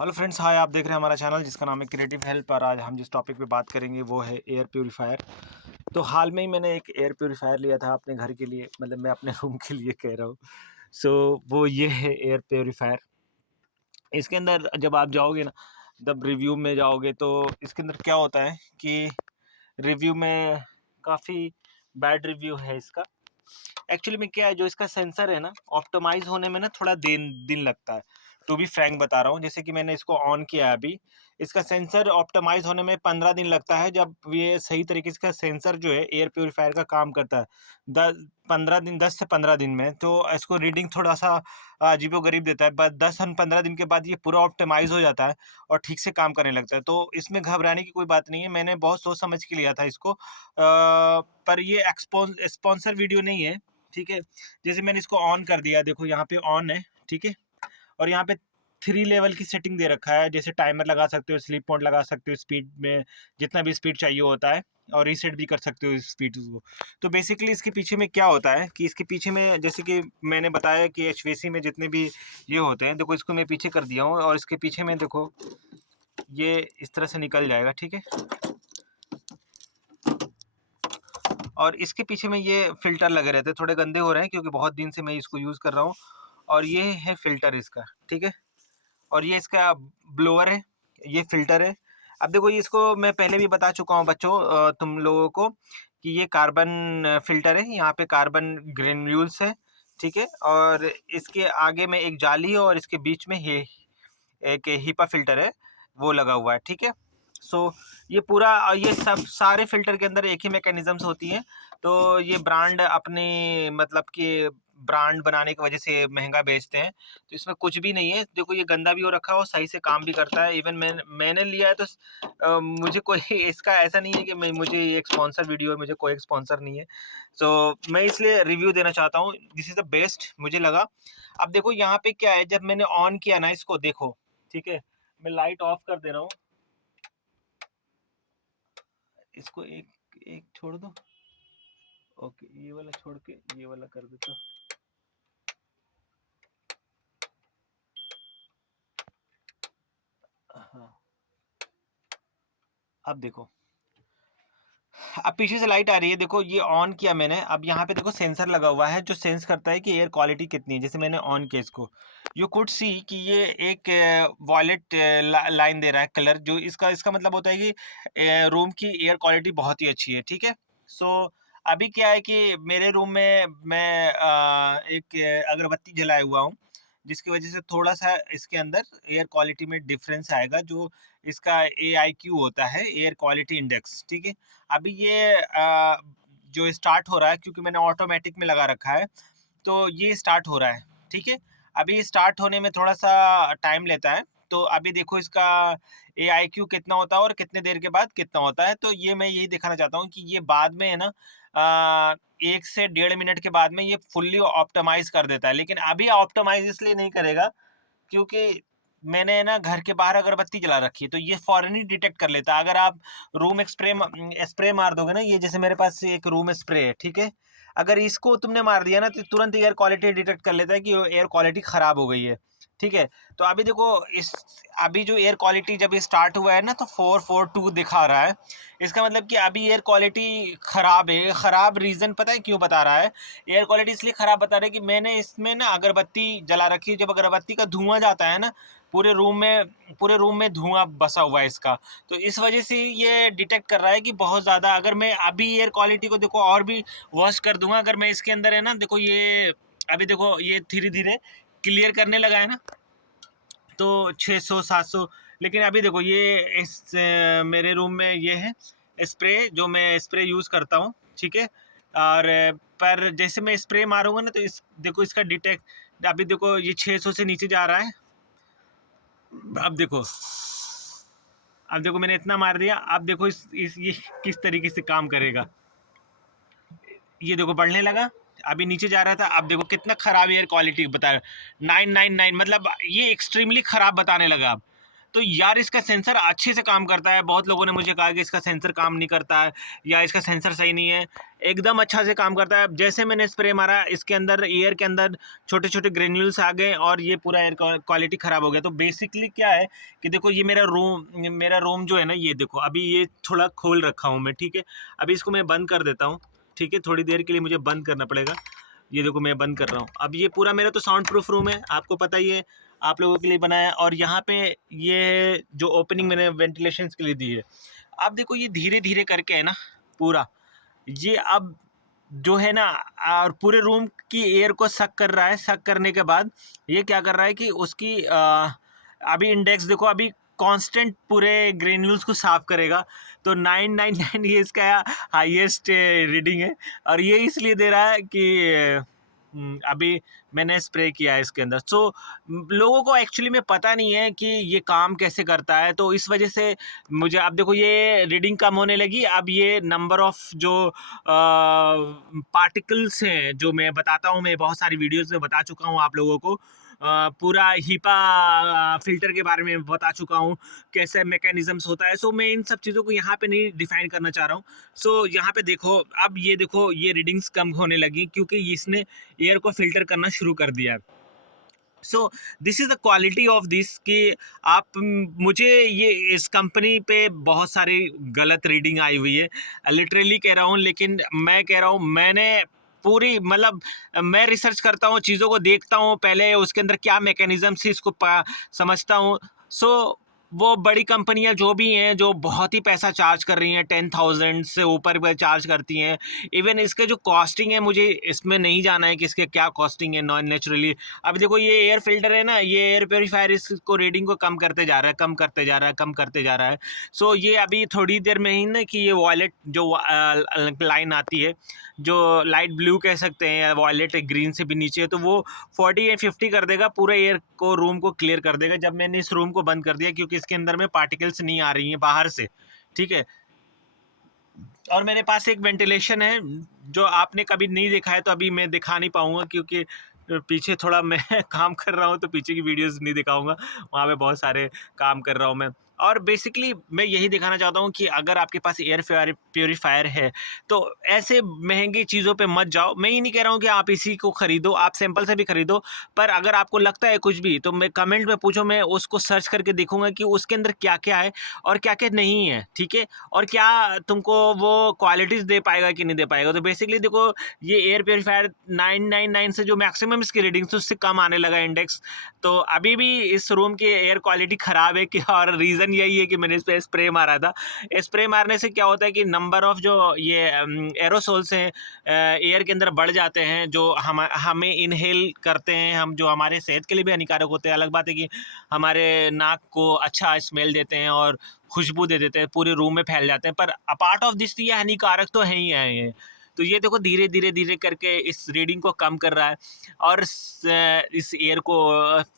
Hello friends, हाय। आप देख रहे हैं हमारा चैनल जिसका नाम है क्रिएटिव हेल्प। और आज हम जिस टॉपिक पे बात करेंगे वो है एयर प्योरीफायर। तो हाल में ही मैंने एक एयर प्योरीफायर लिया था अपने घर के लिए, मतलब मैं अपने रूम के लिए कह रहा हूँ। सो वो ये है एयर प्योरीफायर। इसके अंदर जब आप जाओगे ना, जब रिव्यू में जाओगे तो इसके अंदर क्या होता है कि रिव्यू में काफ़ी बैड रिव्यू है इसका। एक्चुअली में क्या है, जो इसका सेंसर है ना, ऑप्टिमाइज होने में ना थोड़ा दिन दिन लगता है। टू बी फ्रैंक बता रहा हूँ, जैसे कि मैंने इसको ऑन किया है अभी। इसका सेंसर ऑप्टिमाइज होने में 15 दिन लगता है, जब ये सही तरीके से इसका सेंसर जो है एयर प्योरीफायर का काम करता है। 10 15 दिन, 10 से 15 दिन में तो इसको रीडिंग थोड़ा सा अजीबोगरीब देता है, बस 10 और 15 दिन के बाद ये पूरा ऑप्टिमाइज हो जाता है और ठीक से काम करने लगता है। तो इसमें घबराने की कोई बात नहीं है, मैंने बहुत सोच समझ के लिया था इसको। पर ये स्पॉन्सर वीडियो नहीं है, ठीक है। जैसे मैंने इसको ऑन कर दिया, देखो यहाँ पे ऑन है, ठीक है। और यहाँ पे 3 लेवल की सेटिंग दे रखा है, जैसे टाइमर लगा सकते हो, स्लीप मोड लगा सकते हो, स्पीड में जितना भी स्पीड चाहिए होता है, और रीसेट भी कर सकते हो इस स्पीड को। तो बेसिकली इसके पीछे में क्या होता है कि इसके पीछे में, जैसे कि मैंने बताया कि एचवीएसी में जितने भी ये होते हैं, देखो इसको मैं पीछे कर दिया हूँ और इसके पीछे में देखो ये इस तरह से निकल जाएगा, ठीक है। और इसके पीछे में ये फ़िल्टर लगे रहते हैं, थोड़े गंदे हो रहे हैं क्योंकि बहुत दिन से मैं इसको यूज़ कर रहा हूँ। और ये है फ़िल्टर इसका, ठीक है। और ये इसका ब्लोअर है, ये फ़िल्टर है। अब देखो, ये इसको मैं पहले भी बता चुका हूँ बच्चों, तुम लोगों को, कि ये कार्बन फ़िल्टर है, यहाँ पे कार्बन ग्रेन्यूल्स है, ठीक है। और इसके आगे में एक जाली है और इसके बीच में ये एक हीपा फ़िल्टर है, वो लगा हुआ है, ठीक है। सो ये पूरा ये सब सारे फ़िल्टर के अंदर एक ही मैकेनिज़म्स होती हैं। तो ये ब्रांड अपनी, मतलब कि ब्रांड बनाने की वजह से महँगा बेचते हैं। तो इसमें कुछ भी नहीं है। देखो, ये गंदा भी हो रखा है और सही से काम भी करता है। इवन मैंने लिया है तो मुझे कोई इसका ऐसा नहीं है कि मैं मुझे ये एक स्पॉन्सर वीडियो है, मुझे कोई एक स्पॉन्सर नहीं है। सो मैं इसलिए रिव्यू देना चाहता हूँ, दिस इज़ द बेस्ट मुझे लगा। अब देखो यहाँ पे क्या है, जब मैंने ऑन किया ना इसको, देखो, ठीक है। मैं लाइट ऑफ कर दे रहा हूँ, इसको एक एक छोड़ दो। ओके, ये वाला छोड़ के ये वाला कर देता। हाँ, अब देखो, अब पीछे से लाइट आ रही है, देखो ये ऑन किया मैंने। अब यहाँ पे देखो सेंसर लगा हुआ है जो सेंस करता है कि एयर क्वालिटी कितनी है। जैसे मैंने ऑन किया इसको, यू कुड सी कि ये एक वॉयलेट लाइन दे रहा है कलर, जो इसका इसका मतलब होता है कि रूम की एयर क्वालिटी बहुत ही अच्छी है, ठीक है। सो अभी क्या है कि मेरे रूम में मैं एक अगरबत्ती जलाया हुआ हूँ, जिसकी वजह से थोड़ा सा इसके अंदर एयर क्वालिटी में डिफरेंस आएगा, जो इसका AIQ होता है, एयर क्वालिटी इंडेक्स, ठीक है। अभी ये जो स्टार्ट हो रहा है, क्योंकि मैंने ऑटोमेटिक में लगा रखा है, तो ये स्टार्ट हो रहा है, ठीक है। अभी स्टार्ट होने में थोड़ा सा टाइम लेता है। तो अभी देखो इसका AIQ कितना होता है और कितने देर के बाद कितना होता है। तो ये मैं यही दिखाना चाहता हूँ कि ये बाद में है ना, 1 से 1.5 मिनट के बाद में ये फुल्ली ऑप्टिमाइज कर देता है। लेकिन अभी ऑप्टिमाइज इसलिए नहीं करेगा क्योंकि मैंने ना घर के बाहर अगरबत्ती जला रखी है, तो ये फौरन ही डिटेक्ट कर लेता है। अगर आप रूम स्प्रे मार दोगे ना, ये जैसे मेरे पास एक रूम स्प्रे है, ठीक है। अगर इसको तुमने मार दिया ना, तो तुरंत एयर क्वालिटी डिटेक्ट कर लेता है कि एयर क्वालिटी खराब हो गई है, ठीक है। तो अभी देखो, इस अभी जो एयर क्वालिटी जब ये स्टार्ट हुआ है ना, तो 442 दिखा रहा है। इसका मतलब कि अभी एयर क्वालिटी खराब है। खराब रीज़न पता है क्यों बता रहा है? एयर क्वालिटी इसलिए खराब बता रहा है कि मैंने इसमें ना अगरबत्ती जला रखी है। जब अगरबत्ती का धुआं जाता है ना, पूरे रूम में पूरे रूम में धुआं बसा हुआ है इसका। तो इस वजह से ये डिटेक्ट कर रहा है कि बहुत ज़्यादा, अगर मैं अभी एयर क्वालिटी को देखो और भी वर्स कर दूंगा, अगर मैं इसके अंदर है ना, देखो ये अभी देखो ये धीरे धीरे क्लियर करने लगा है ना, तो 600 700। लेकिन अभी देखो ये इस मेरे रूम में ये है स्प्रे, जो मैं स्प्रे यूज़ करता हूँ, ठीक है। और पर जैसे मैं स्प्रे मारूंगा ना, तो इस देखो इसका डिटेक्ट, अभी देखो ये 600 से नीचे जा रहा है। अब देखो मैंने इतना मार दिया। अब देखो इस ये किस तरीके से काम करेगा। ये देखो बढ़ने लगा, अभी नीचे जा रहा था। अब देखो कितना खराब एयर क्वालिटी बता रहा है, 999, मतलब ये एक्सट्रीमली खराब बताने लगा अब। तो यार इसका सेंसर अच्छे से काम करता है। बहुत लोगों ने मुझे कहा कि इसका सेंसर काम नहीं करता है या इसका सेंसर सही नहीं है, एकदम अच्छा से काम करता है। जैसे मैंने स्प्रे मारा, इसके अंदर एयर के अंदर छोटे छोटे ग्रेन्यूल्स आ गए और ये पूरा एयर क्वालिटी ख़राब हो गया। तो बेसिकली क्या है कि देखो ये मेरा रूम जो है ना, ये देखो अभी ये थोड़ा खोल रखा हूँ मैं, ठीक है। अभी इसको मैं बंद कर देता हूँ, ठीक है, थोड़ी देर के लिए मुझे बंद करना पड़ेगा। ये देखो मैं बंद कर रहा हूँ। अब ये पूरा मेरा तो साउंड प्रूफ रूम है, आपको पता ही है, आप लोगों के लिए बनाया है। और यहाँ पे ये जो ओपनिंग मैंने वेंटिलेशन के लिए दी है, आप देखो ये धीरे धीरे करके है ना पूरा, ये अब जो है ना और पूरे रूम की एयर को सक कर रहा है। सक करने के बाद ये क्या कर रहा है कि उसकी अभी इंडेक्स देखो, अभी कांस्टेंट पूरे ग्रेन्यूल्स को साफ करेगा। तो 999 ये इसका हाईएस्ट रीडिंग है। और ये इसलिए दे रहा है कि अभी मैंने स्प्रे किया है इसके अंदर। सो लोगों को एक्चुअली में पता नहीं है कि ये काम कैसे करता है, तो इस वजह से मुझे अब देखो ये रीडिंग कम होने लगी। अब ये नंबर ऑफ जो पार्टिकल्स हैं, जो मैं बताता हूँ, मैं बहुत सारी वीडियोस में बता चुका हूँ आप लोगों को, पूरा हीपा फिल्टर के बारे में बता चुका हूँ, कैसे मैकेनिज्म्स होता है। सो मैं इन सब चीज़ों को यहाँ पे नहीं डिफाइन करना चाह रहा हूँ। सो यहाँ पे देखो, अब ये देखो ये रीडिंग्स कम होने लगी क्योंकि इसने एयर को फिल्टर करना शुरू कर दिया। So this is the quality of this कि मुझे ये इस कंपनी पे बहुत सारी गलत रीडिंग आई हुई है, लिटरली कह रहा हूँ। लेकिन मैं कह रहा हूँ, मैंने पूरी मतलब मैं रिसर्च करता हूँ, चीज़ों को देखता हूँ पहले, उसके अंदर क्या मैकेनिज्म से इसको समझता हूँ। सो वो बड़ी कंपनियां जो भी हैं, जो बहुत ही पैसा चार्ज कर रही हैं, 10,000 से ऊपर भी चार्ज करती हैं। इवन इसके जो कॉस्टिंग है, मुझे इसमें नहीं जाना है कि इसके क्या कॉस्टिंग है नॉन नेचुरली। अब देखो ये एयर फिल्टर है ना, ये एयर प्योरीफायर इसको रीडिंग को कम करते जा रहा है, कम करते जा रहा है, कम करते जा रहा है। सो ये अभी थोड़ी देर में ही ना कि ये वॉयलेट जो लाइन आती है, जो लाइट ब्लू कह सकते हैं या वॉयलेट ग्रीन से भी नीचे है, तो वो 40 या 50 कर देगा, पूरे एयर को रूम को क्लियर कर देगा। जब मैंने इस रूम को बंद कर दिया, क्योंकि इसके अंदर में पार्टिकल्स नहीं आ रही हैं बाहर से, ठीक है। और मेरे पास एक वेंटिलेशन है जो आपने कभी नहीं देखा है, तो अभी मैं दिखा नहीं पाऊंगा क्योंकि पीछे थोड़ा मैं काम कर रहा हूँ, तो पीछे की वीडियोस नहीं दिखाऊंगा, वहाँ पे बहुत सारे काम कर रहा हूँ मैं। और बेसिकली मैं यही दिखाना चाहता हूँ कि अगर आपके पास एयर प्योरीफायर है तो ऐसे महंगी चीज़ों पे मत जाओ। मैं ये नहीं कह रहा हूँ कि आप इसी को खरीदो, आप सैंपल से भी खरीदो, पर अगर आपको लगता है कुछ भी तो मैं कमेंट में पूछो, मैं उसको सर्च करके देखूंगा कि उसके अंदर क्या क्या है और क्या क्या नहीं है, ठीक है, और क्या तुमको वो क्वालिटीज़ दे पाएगा कि नहीं दे पाएगा। तो बेसिकली देखो, ये एयर प्योरीफायर 999 से जो मैक्सिमम इसकी रीडिंग्स उससे कम आने लगा इंडेक्स। तो अभी भी इस रूम की एयर क्वालिटी ख़राब है कि, और रीज़न यही है कि मैंने इस पर स्प्रे मारा था। स्प्रे मारने से क्या होता है कि नंबर ऑफ जो ये एरोसोल्स हैं एयर के अंदर बढ़ जाते हैं, जो हमें इनहेल करते हैं हम, जो हमारे सेहत के लिए भी हानिकारक होते हैं। अलग बात है कि हमारे नाक को अच्छा स्मेल देते हैं और खुशबू दे देते हैं, पूरे रूम में फैल जाते हैं, पर अपार्ट ऑफ दिस ये हानिकारक तो है ही है ये। तो ये देखो धीरे धीरे धीरे करके इस रीडिंग को कम कर रहा है और इस एयर को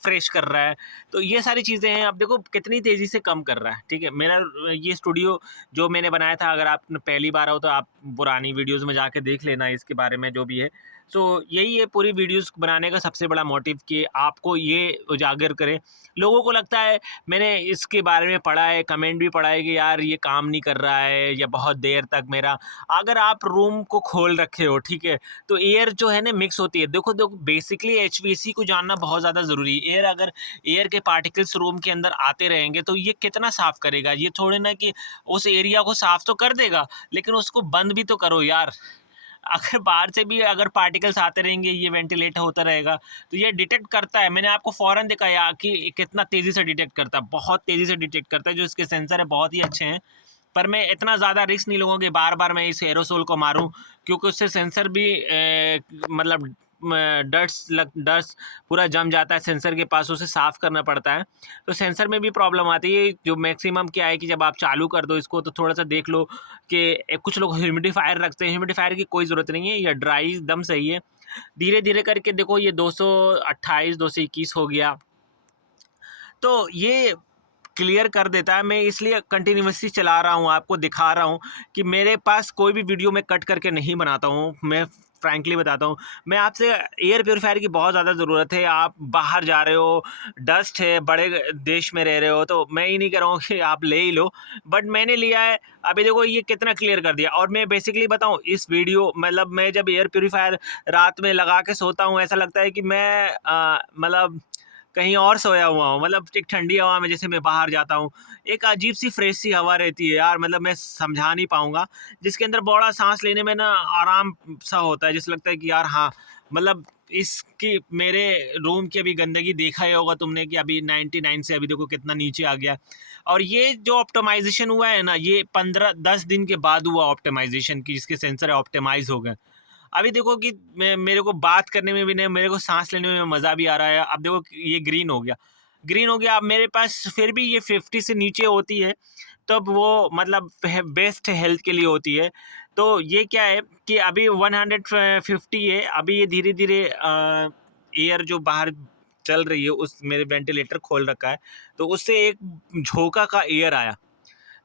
फ्रेश कर रहा है। तो ये सारी चीज़ें हैं, अब देखो कितनी तेज़ी से कम कर रहा है, ठीक है। मेरा ये स्टूडियो जो मैंने बनाया था, अगर आप पहली बार आओ तो आप पुरानी वीडियोज़ में जाके देख लेना इसके बारे में जो भी है। सो यही है पूरी वीडियोज़ बनाने का सबसे बड़ा मोटिव, कि आपको ये उजागर करें। लोगों को लगता है, मैंने इसके बारे में पढ़ा है, कमेंट भी पढ़ा है कि यार ये काम नहीं कर रहा है या बहुत देर तक मेरा, अगर आप रूम को खोल रखे हो, ठीक है, तो एयर जो है ना मिक्स होती है। देखो देखो बेसिकली एचवीएसी को जानना बहुत ज़्यादा ज़रूरी है। एयर के पार्टिकल्स रूम के अंदर आते रहेंगे तो ये कितना साफ़ करेगा? ये थोड़े ना कि उस एरिया को साफ़ तो कर देगा, लेकिन उसको बंद भी तो करो यार। अगर बाहर से भी अगर पार्टिकल्स आते रहेंगे, ये वेंटिलेट होता रहेगा, तो ये डिटेक्ट करता है। मैंने आपको फ़ौरन दिखाया कि कितना तेज़ी से डिटेक्ट करता है, बहुत तेज़ी से डिटेक्ट करता है। जो इसके सेंसर है बहुत ही अच्छे हैं, पर मैं इतना ज़्यादा रिस्क नहीं लूँगा कि बार-बार मैं इस एरोसोल को मारूँ, क्योंकि उससे सेंसर भी मतलब डस्ट पूरा जम जाता है सेंसर के पास, उसे साफ़ करना पड़ता है। तो सेंसर में भी प्रॉब्लम आती है। जो मैक्सिमम क्या है कि जब आप चालू कर दो इसको, तो थोड़ा-सा देख लो कि कुछ लोग ह्यूमिडिफ़ायर रखते हैं, ह्यूमिडिफ़ायर की कोई ज़रूरत नहीं है, ये ड्राई एकदम सही है। धीरे-धीरे करके देखो ये 228, 221 हो गया। तो ये क्लियर कर देता है। मैं इसलिए कंटिन्यूअसली चला रहा हूँ, आपको दिखा रहा हूँ कि मेरे पास कोई भी वीडियो मैं कट करके नहीं बनाता हूँ। मैं फ्रैंकली बताता हूँ, मैं आपसे एयर प्यूरीफायर की बहुत ज़्यादा ज़रूरत है। आप बाहर जा रहे हो, डस्ट है, बड़े देश में रह रहे हो, तो मैं ये नहीं कह रहा हूँ कि आप ले ही लो, बट मैंने लिया है। अभी देखो ये कितना क्लियर कर दिया। और मैं बेसिकली बताऊँ, इस वीडियो मतलब मैं जब एयर प्यूरीफायर रात में लगा के सोता हूँ, ऐसा लगता है कि मैं मतलब कहीं और सोया हुआ हूँ। मतलब एक ठंडी हवा में जैसे मैं बाहर जाता हूँ, एक अजीब सी फ्रेश सी हवा रहती है यार, मतलब मैं समझा नहीं पाऊँगा, जिसके अंदर बड़ा साँस लेने में ना आराम सा होता है। जैसे लगता है कि यार हाँ, मतलब इसकी मेरे रूम की अभी गंदगी देखा ही होगा तुमने कि अभी 99 से अभी देखो कितना नीचे आ गया। और ये जो ऑप्टिमाइज़ेशन हुआ है ना, ये 15-10 दिन के बाद हुआ ऑप्टिमाइज़ेशन, की जिसके सेंसर ऑप्टिमाइज़ हो गए। अभी देखो कि मेरे को बात करने में भी नहीं, मेरे को सांस लेने में मज़ा भी आ रहा है। अब देखो कि ये ग्रीन हो गया, ग्रीन हो गया। अब मेरे पास फिर भी ये 50 से नीचे होती है, तब वो मतलब बेस्ट हेल्थ के लिए होती है। तो ये क्या है कि अभी 150 है। अभी ये धीरे धीरे एयर जो बाहर चल रही है, उस मेरे वेंटिलेटर खोल रखा है, तो उससे एक झोंका का एयर आया।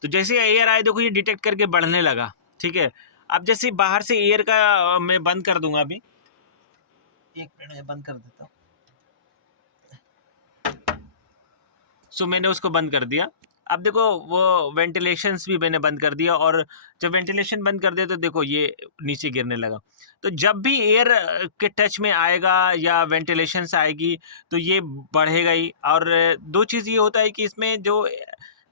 तो जैसे एयर आया, देखो ये डिटेक्ट करके बढ़ने लगा। ठीक है, अब जैसे बाहर से एयर का मैं बंद कर दूंगा अभी, 1 मिनट में बंद कर देता हूँ। सो मैंने उसको बंद कर दिया। अब देखो वो वेंटिलेशंस भी मैंने बंद कर दिया, और जब वेंटिलेशन बंद कर दिया तो देखो ये नीचे गिरने लगा। तो जब भी एयर के टच में आएगा या वेंटिलेशंस आएगी, तो ये बढ़ेगा ही। और दो चीज़ ये होता है कि इसमें जो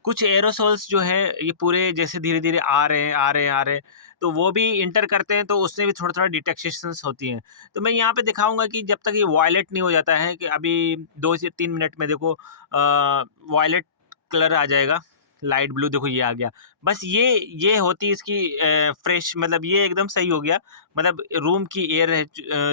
कुछ एरोसोल्स जो है, ये पूरे जैसे धीरे धीरे आ रहे हैं आ रहे हैं आ रहे हैं, तो वो भी इंटर करते हैं, तो उससे भी थोड़ा थोड़ा डिटेक्शंस होती हैं। तो मैं यहाँ पे दिखाऊंगा कि जब तक ये वायलेट नहीं हो जाता है, कि अभी 2 से 3 मिनट में देखो वायलेट कलर आ जाएगा, लाइट ब्लू देखो ये आ गया। बस ये होती है इसकी फ्रेश, मतलब ये एकदम सही हो गया। मतलब रूम की एयर है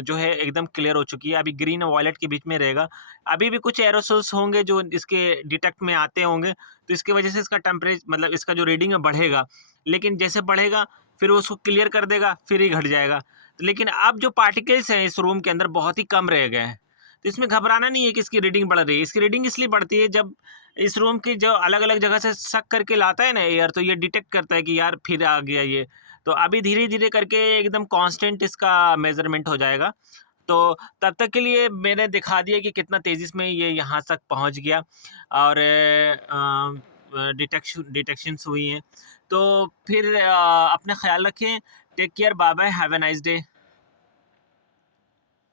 जो है एकदम क्लियर हो चुकी है। अभी ग्रीन और वायलेट के बीच में रहेगा। अभी भी कुछ एरोसोल्स होंगे जो इसके डिटेक्ट में आते होंगे, तो इसकी वजह से इसका टेम्परेचर, मतलब इसका जो रीडिंग है बढ़ेगा। लेकिन जैसे बढ़ेगा फिर वो उसको क्लियर कर देगा, फिर ही घट जाएगा। लेकिन अब जो पार्टिकल्स हैं इस रूम के अंदर बहुत ही कम रह गए हैं, तो इसमें घबराना नहीं है कि इसकी रीडिंग बढ़ रही है। इसकी रीडिंग इसलिए बढ़ती है, जब इस रूम की जो अलग अलग जगह से सक करके लाता है ना एयर, तो ये डिटेक्ट करता है कि यार फिर आ गया ये। तो अभी धीरे धीरे करके एकदम कांस्टेंट इसका मेजरमेंट हो जाएगा। तो तब तक के लिए मैंने दिखा दिया कि कितना तेज़ी में ये यहाँ तक पहुँच गया, और डिटेक्शंस हुई हैं। तो फिर अपना ख्याल रखें। Take care, bye bye, have a nice day.